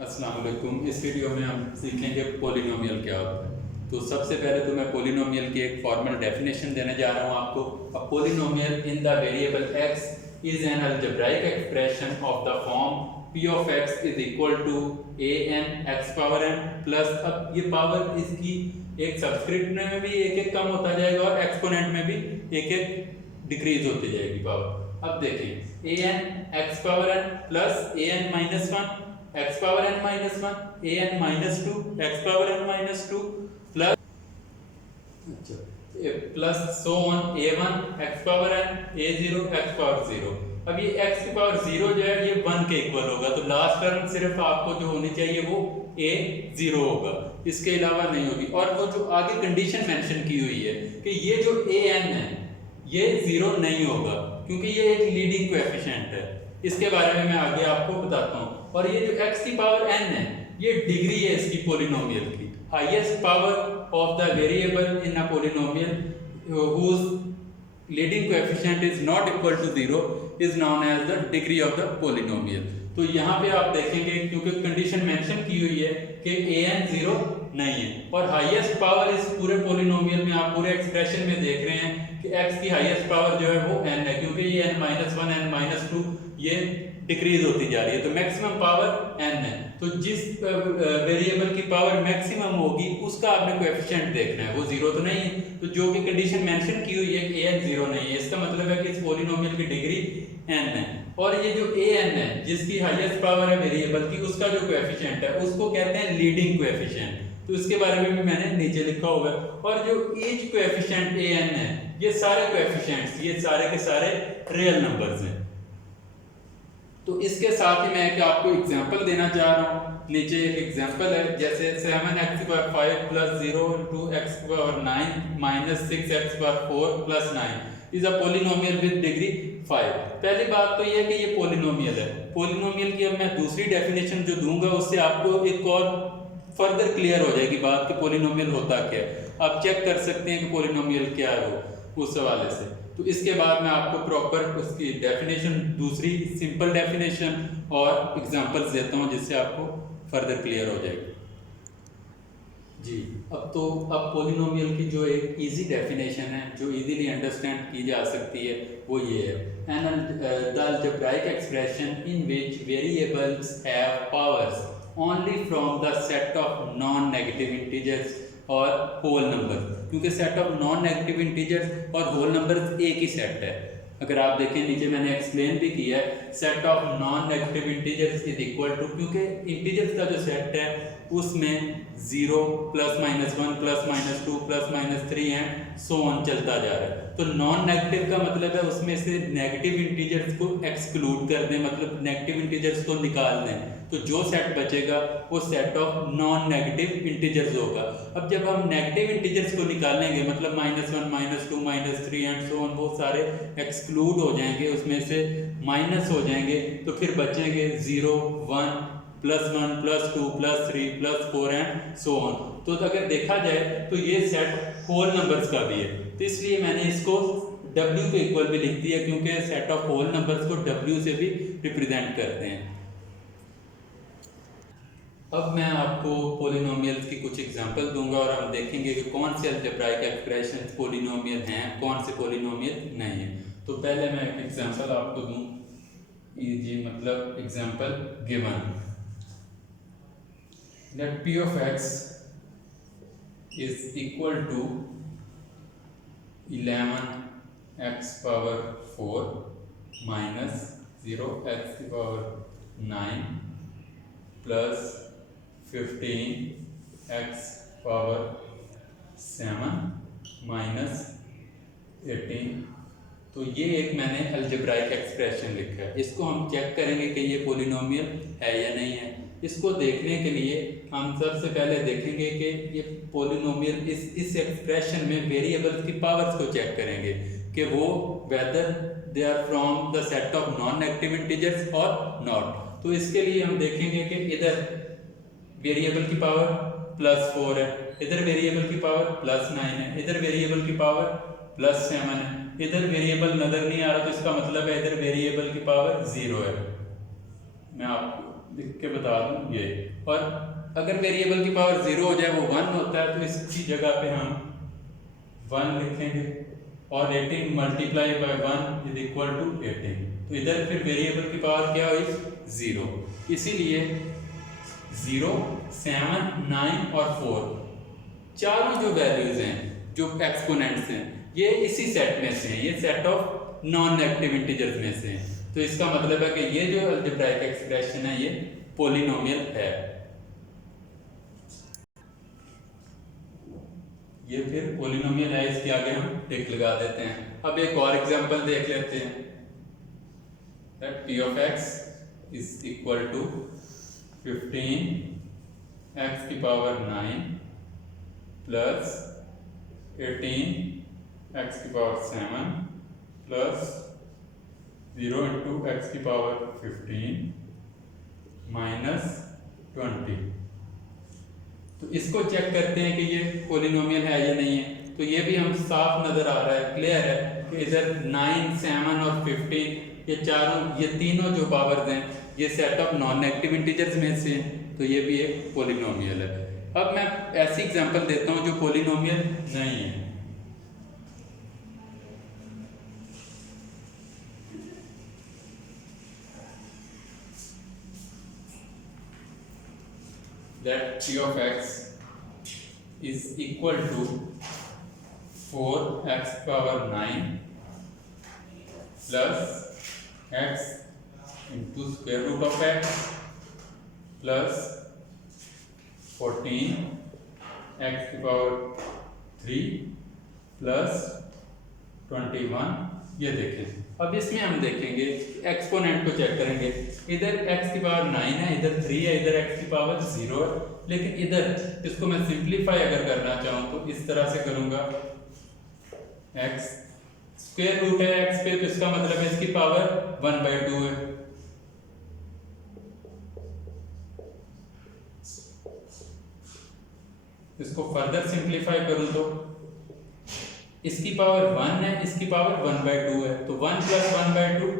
अस्सलाम वालेकुम। इस वीडियो में हम सीखेंगे पोलिनोमियल क्या होता है। तो सबसे पहले तो मैं पोलिनोमियल की एक फॉर्मल डेफिनेशन देने जा रहा हूँ आपको। A polynomial in the variable x is an algebraic expression of the form p of x is equal to a n x power n plus, अब ये पावर इसकी एक सबस्क्रिप्ट में भी एक एक कम होता जाएगा और एक्सपोनेंट में भी एक एक डिक्रीज होती जाएगी पावर। अब देखिए a n x power n plus a n minus one x power n minus one a n minus two x power n minus two plus plus so on a1 x power n a0 x power 0। अब ये x की power 0 जो है ये 1 के equal होगा, तो last term सिर्फ आपको जो होनी चाहिए वो a0 होगा, इसके अलावा नहीं होगी। और वो जो आगे कंडीशन मेंशन की हुई है कि ये जो an है ये 0 नहीं होगा क्योंकि ये एक लीडिंग कोएफिशिएंट है। इसके बारे में मैं आगे आपको बताता हूँ। और ये जो x की पावर n है ये डिग्री है इसकी पोलिनोमियल की। Highest power of the variable in a polynomial whose leading coefficient is not equal to 0 is known as the degree of the polynomial। तो यहाँ पे आप देखेंगे क्योंकि कंडीशन मेंशन की हुई है कि an 0 नहीं है और हाईएस्ट पावर इस पूरे पोलिनोमियल में आप पूरे एक्सप्रेशन में देख रहे हैं कि x की हाईएस्ट पावर जो है वो n है, क्योंकि ये n-1 n-2 ये डिक्रीज होती जा रही है, तो मैक्सिमम पावर n है। तो जिस वेरिएबल की पावर मैक्सिमम होगी उसका आपने कोएफिशिएंट देखना है, वो 0 तो नहीं है। तो जो कि कंडीशन मेंशन की हुई है कि an 0 नहीं है, इसका मतलब है कि इस पोलिनोमियल की डिग्री n है। और ये जो an है जिसकी हाईएस्ट पावर है वेरिएबल की, उसका जो कोएफिशिएंट है उसको कहते हैं लीडिंग कोएफिशिएंट, तो इसके बारे में भी मैंने नीचे लिखा हुआ है। और जो ईच कोएफिशिएंट an है ये सारे कोएफिशिएंट्स ये सारे के सारे रियल नंबर्स हैं। तो इसके साथ ही मैं एक आपको एग्जांपल देना चाह रहा हूँ। नीचे एक एग्जांपल है, जैसे 7x power 5 plus 0 into x power 9 minus 6x power 4 plus 9 is a polynomial with degree 5। पहली बात तो ये है कि ये पोलिनोमियल है। पोलिनोमियल की अब मैं दूसरी डेफिनेशन जो दूंगा उससे आपको एक और फर्दर क्लियर हो जाएगी बात कि पोलिनोमियल होता क्या है। आप चेक कर सकते हैं कि पोलिनोमियल क्या है वो उस हवाले से। तो इसके बाद मैं आपको प्रॉपर उसकी डेफिनेशन दूसरी सिंपल डेफिनेशन और एग्जांपल्स देता हूँ जिससे आपको फर्दर क्लियर हो जाएगी। जी, अब पोलिनोमियल की जो एक इजी डेफिनेशन है जो इजीली अंडरस्टैंड की जा सकती है वो ये है, the algebraic expression in which variables have powers only from the set of non negative integers और होल नंबर, क्योंकि set of non negative integers और होल नंबर्स एक ही सेट है। अगर आप देखें नीचे मैंने एक्सप्लेन भी किया है, set of non negative integers is equal to, क्योंकि इंटीजर्स का जो सेट है उसमें 0 plus minus 1 plus minus 2 plus minus 3 and so on चलता जा रहा है। तो नॉन नेगेटिव का मतलब है उसमें से नेगेटिव इंटीजर्स को एक्सक्लूड कर दें, मतलब नेगेटिव इंटीजर्स को निकाल दें, तो जो सेट बचेगा वो set of non negative integers होगा। अब जब हम नेगेटिव इंटीजर्स को निकालेंगे मतलब -1 -2 -3 एंड सो ऑन, बहुत सारे एक्सक्लूड हो जाएंगे, उसमें से माइनस हो जाएंगे, तो फिर बचेंगे 0 1 +1 +2 +3 +4 एंड सो ऑन। तो अगर देखा जाए तो ये सेट होल नंबर्स का भी है, तो इसलिए मैंने इसको W के इक्वल भी लिख दिया क्योंकि सेट ऑफ होल नंबर्स को W से भी रिप्रेजेंट करते हैं। अब मैं आपको पोलिनोमियल्स की कुछ एग्जांपल दूंगा और हम देखेंगे कि कौन से अलजेब्राइक एक्सप्रेशंस पोलिनोमियल हैं, कौन से पोलिनोमियल नहीं है। तो पहले मैं एक एग्जांपल आपको दूं, जी मतलब example given that p of x is equal to 11x power 4 minus 0x power 9 plus 15x power 7 minus 18। तो ये एक मैंने अलजेब्राइक एक्सप्रेशन लिखा है, इसको हम चेक करेंगे कि ये पोलिनोमियल है या नहीं है। इसको देखने के लिए हम सबसे पहले देखेंगे कि ये पोलिनोमियल इस एक्सप्रेशन में वेरिएबल्स की पावर्स को चेक करेंगे कि वो whether they are from the set of non negative integers और नॉट। तो इसके लिए हम देखेंगे कि इधर वेरिएबल की पावर +4 है, इधर वेरिएबल की पावर +9 है, इधर वेरिएबल की पावर +7 है, इधर वेरिएबल नजर नहीं आ रहा तो इसका मतलब है इधर वेरिएबल की पावर 0 है। मैं आपको लिख के बता दूं ये। और अगर वेरिएबल की पावर 0 हो जाए, वो 1 होता है, तो इसकी जगह पे हम 1 लिखेंगे और 18 multiply by 1 is equal to 18। तो इधर फिर वेरिएबल की पावर क्या हुई? 0। इसीलिए 0, 7, 9 और 4 चारों जो वैल्यूज हैं, जो एक्सपोनेंट्स हैं, ये इसी सेट में से हैं, ये set of non negative integers में से हैं। तो इसका मतलब है कि ये जो अलजेब्राइक एक्सप्रेशन है ये पॉलिनोमियल है। ये फिर पॉलिनोमियल है, इसके आगे हम टिक लगा देते हैं। अब एक और एग्जांपल देख लेते हैं। that p of x is equal to 15 x की पावर 9 प्लस 18 x की पावर 7 प्लस 0 इंटू एक्स की पावर 15 माइनस 20। तो इसको चेक करते हैं कि ये पॉलिनोमियल है या नहीं है। तो ये भी हम साफ नज़र आ रहा है, क्लियर है कि इधर 9, 7 और 15 ये तीनों जो पावर्स हैं ये set of non negative integers में से हैं। तो ये भी एक पॉलिनोमियल है। अब मैं ऐसी एग्जांपल देता हूँ जो पॉलिनोमियल नहीं है। that p of x is equal to 4x power 9 plus x into square root of x plus 14 x की पावर 3 प्लस 21। ये देखें, अब इसमें हम देखेंगे एक्सपोनेंट को चेक करेंगे। इधर x की पावर 9 है, इधर 3 है, इधर x की पावर 0 है। लेकिन इधर इसको मैं सिंप्लीफाई अगर करना चाहूँ तो इस तरह से करूँगा, x स्क्वायर रूट है x पे, तो इसका मतलब है इसकी पावर 1/2 है। इसको फर्दर सिंप्लीफाई करूं तो इसकी पावर 1 है, इसकी पावर 1/2 है, तो 1 + 1/2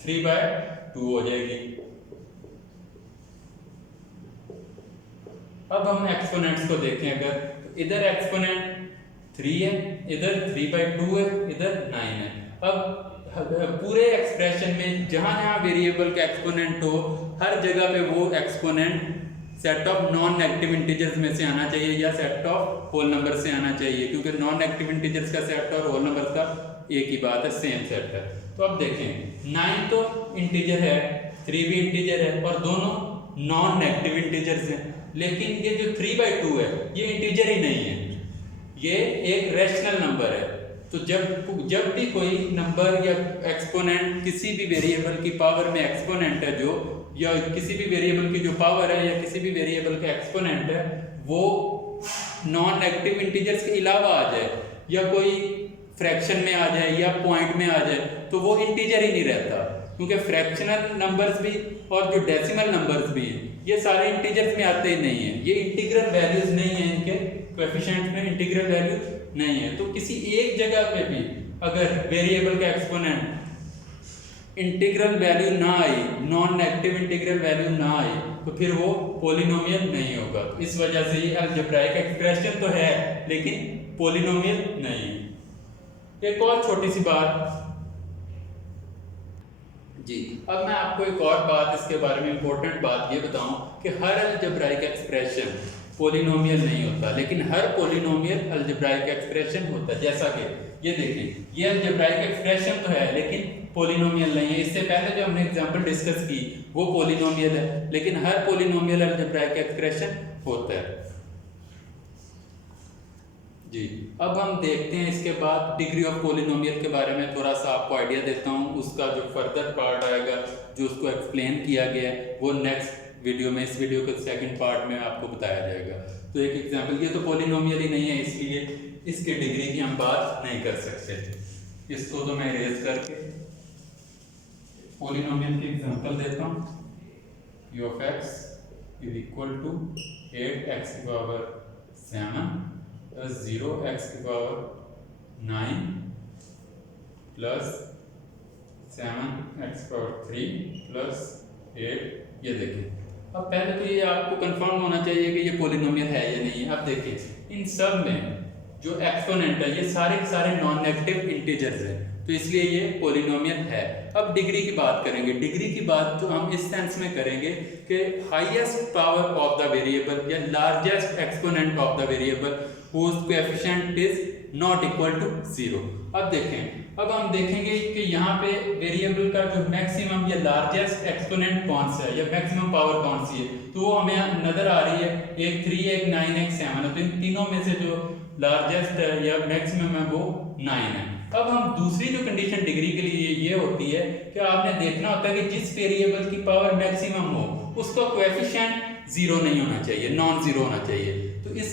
3/2 हो जाएगी। अब हम एक्सपोनेंट्स को देखें, अगर इधर एक्सपोनेंट 3 है, इधर 3/2 है, इधर 9 है। अब पूरे एक्सप्रेशन में जहां जहां वेरिएबल का एक्सपोनेंट हो, हर जगह पे वो exponent set of non negative integers में से आना चाहिए या सेट ऑफ होल नंबर से आना चाहिए, क्योंकि नॉन नेगेटिव इंटीजर्स का सेट और होल नंबर का एक ही बात है, सेम सेट है। तो अब देखें, 9 तो इंटीजर है, 3 भी इंटीजर है और दोनों नॉन नेगेटिव इंटीजर्स हैं। लेकिन ये जो 3/2 है ये इंटीजर ही नहीं है, ये एक रैशनल नंबर है। तो जब भी कोई नंबर या एक्सपोनेंट किसी भी वेरिएबल की पावर में एक्सपोनेंट है जो, या किसी भी वेरिएबल की जो पावर है या किसी भी वेरिएबल का एक्सपोनेंट है, वो नॉन नेगेटिव इंटीजर्स के अलावा आ जाए या कोई फ्रैक्शन में आ जाए या पॉइंट में आ जाए, तो वो इंटीजर ही नहीं रहता। क्योंकि फ्रैक्शनल नंबर्स भी और जो डेसिमल नंबर्स भी हैं ये सारे इंटीजर्स में आते ही नहीं हैं, ये इंटीग्रल वैल्यूज नहीं है, इनके कोएफिशिएंट में इंटीग्रल वैल्यू नहीं है। तो किसी एक जगह पे भी अगर वेरिएबल का एक्सपोनेंट इंटीग्रल वैल्यू ना आई, नॉन नेगेटिव इंटीग्रल वैल्यू ना आई, तो फिर वो पॉलिनोमियल नहीं होगा। इस वजह से ये अलजेब्राइक एक्सप्रेशन तो है लेकिन पॉलिनोमियल नहीं है। एक और छोटी सी बात जी, अब मैं आपको एक और बात इसके बारे में इंपॉर्टेंट बात ये बताऊं कि हर अलजेब्राइक एक्सप्रेशन पॉलिनोमियल नहीं होता, लेकिन हर पॉलिनोमियल अलजेब्राइक एक्सप्रेशन होता है। जैसा कि ये देखिए, ये अलजेब्राइक एक्सप्रेशन तो है लेकिन पॉलिनोमियल नहीं है। इससे पहले जो हमने एग्जांपल डिस्कस की वो पॉलिनोमियल है, लेकिन हर पॉलिनोमियल अलजेब्राइक एक्सप्रेशन होता है जी। अब हम देखते हैं इसके बाद डिग्री ऑफ पॉलिनोमियल के बारे में थोड़ा सा आपको आइडिया देता हूँ। उसका जो फर्दर पार्ट आएगा जो उसको एक्सप्लेन किया गया है वो नेक्स्ट वीडियो में, इस वीडियो के सेकंड पार्ट में आपको बताया जाएगा। तो एक एग्जांपल, ये तो पॉलिनोमियल ही नहीं है इसलिए इसकी डिग्री की हम बात नहीं कर सकते। इसको तो मैं इरेज करके पॉलिनोमियल की एग्जांपल देता हूँ। p of x is equal to 8x की पावर 7 प्लस 0x की पावर 9 प्लस 7x की पावर 3 प्लस 8 ये देखिए, अब पहले तो ये आपको कंफर्म होना चाहिए कि ये पॉलिनोमियल है या नहीं है। अब देखिए इन सब में जो एक्सपोनेंट है ये सारे के सारे नॉन नेगेटिव इंटीजर्स हैं, तो इसलिए ये पॉलिनोमियल है। अब डिग्री की बात करेंगे। डिग्री की बात तो हम इस सेंस में करेंगे कि highest power of the variable या largest exponent of the variable whose coefficient is not equal to 0। अब देखें, अब हम देखेंगे कि यहाँ पे वेरिएबल का जो मैक्सिमम या लार्जेस्ट एक्सपोनेंट कौन सा है या मैक्सिमम पावर कौन सी है, तो वो हमें नजर आ रही है, एक 3, एक 9, एक 7 है। तो इन तीनों में से जो लार्जेस्ट है या मैक्सिमम है वो 9 है। अब हम दूसरी जो कंडीशन डिग्री के लिए ये होती है कि आपने देखना होता है कि जिस वेरिएबल की पावर मैक्सिमम हो उसका कोएफिशिएंट 0 नहीं होना चाहिए, नॉन जीरो होना चाहिए। तो इस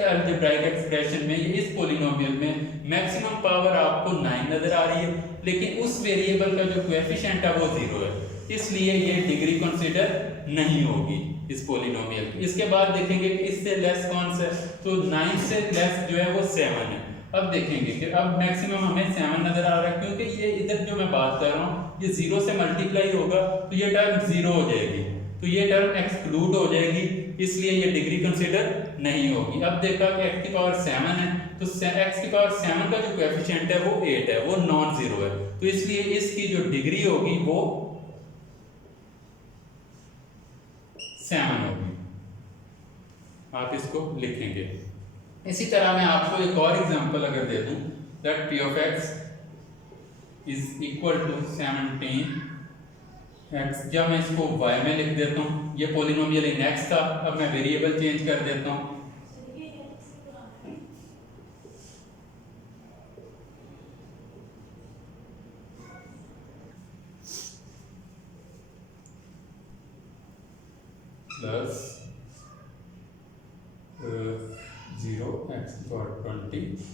अलजेब्राइक एक्सप्रेशन में, इस पॉलिनोमियल में मैक्सिमम पावर आपको 9 नजर आ रही है, लेकिन उस वेरिएबल का जो कोएफिशिएंट है वो 0 है, इसलिए ये डिग्री कंसीडर नहीं होगी इस पॉलिनोमियल की। इसके बाद देखेंगे कि इससे लेस कौन सा है, तो 9 से लेस जो है वो 7 है। अब देखेंगे कि अब मैक्सिमम हमें 7 नजर आ रहा है, क्योंकि ये इधर जो मैं बात कर रहा हूँ ये 0 से मल्टीप्लाई होगा तो ये टर्म 0 हो जाएगी, तो ये टर्म एक्सक्लूड हो जाएगी, इसलिए ये डिग्री कंसीडर नहीं होगी। अब देखा कि x की पावर 7 है, तो x की पावर 7 का जो कोएफिशिएंट है वो 8 है, वो नॉन जीरो है, तो इसलिए इसकी जो डिग्री होगी वो 7 होगी। आप इसको लिखेंगे। इसी तरह मैं आपको एक और एग्जांपल अगर दे दूं, that p of x is equal to 17 x, जब मैं इसको y में लिख देता हूँ, ये पॉलिनोमियल इन x था, अब मैं वेरिएबल चेंज कर देता हूँ, प्लस 0 x पावर 20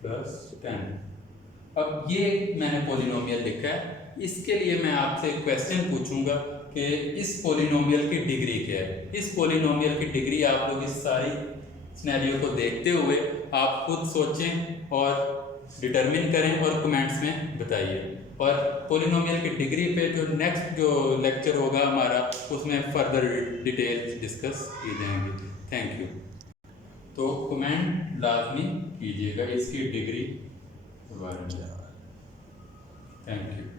प्लस 10। अब ये मैंने पॉलिनोमियल लिखा है, इसके लिए मैं आपसे एक क्वेश्चन पूछूंगा कि इस पॉलिनोमियल की डिग्री क्या है। इस पॉलिनोमियल की डिग्री आप लोग इस सारी सिनेरियो को देखते हुए आप खुद सोचें और डिटरमिन करें और कमेंट्स में बताइए। और पॉलिनोमियल की डिग्री पे जो नेक्स्ट जो लेक्चर होगा हमारा, उसमें फर्दर डिटेल्स डिस्कस की जाएंगी। Thank you. तो कमेंट लाजमी कीजिएगा इसकी डिग्री के बारे में। Thank you.